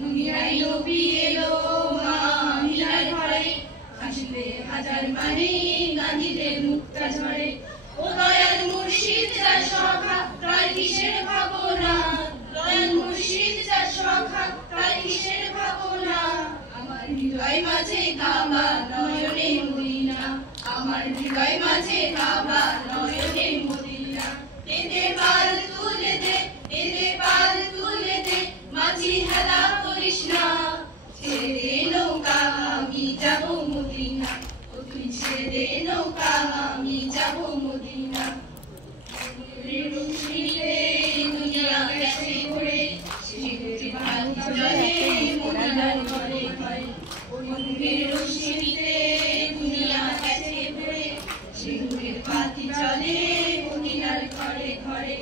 দুনিয়ায় নবী এলো মা আমিনার ঘরে, হাসিবে হাজার মানে কাঁদিবে মুক্তা ঝরে। ও দয়াল মুর্শিদ যার সখা তার কিসের ভাবনা, দয়াল মুর্শিদ যার সখা তার কিসের ভাবনা। আমার হৃদয় মাঝে কাবা নয়নে মদিনা, আমার হৃদয় মাঝে কাবা নয়নে মদিনা। এতে পাল তুলে দে, এতে পাল তুলে দে, মাঝি হেলা করিস না। ছেড়ে দে নৌকা আমি যাব মদিনা, ও তুই ছেড়ে দে নৌকা আমি যাব মদিনা। দুনিয়া গেছে ঘুরে, শিখেছি ভালো চলে মদিনার ঘরে ঘরে। নূরের রোশনীতে দুনিয়া গেছে ঘুরে, সিঁদুরের বাতি জ্বলে মদিনার ঘরে ঘরে।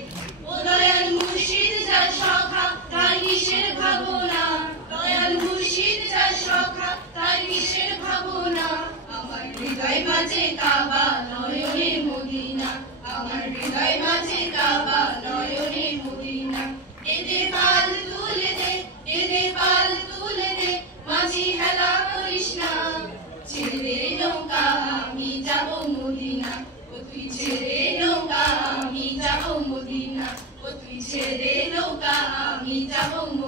ও দয়াল মুর্শিদ যার সখা তার কিসের ভাবনা, দয়াল মুর্শিদ যার সখা তার কিসের ভাবনা। আমার হৃদয় মাঝে কাবা নয়নে মদিনা, আমার হৃদয় মাঝে কাবা নয়নে মদিনা। এতে পাল তুলে দে, এতে পাল তুলে দে, মাঝি হেলা করিস না। ছেড়ে দে নৌকা আমি যাব মদিনা, ও তুই ছেড়ে নৌকা আমি যাব মদিনা, ও তুই ছেড়ে নৌকা আমি যাব মদিনা।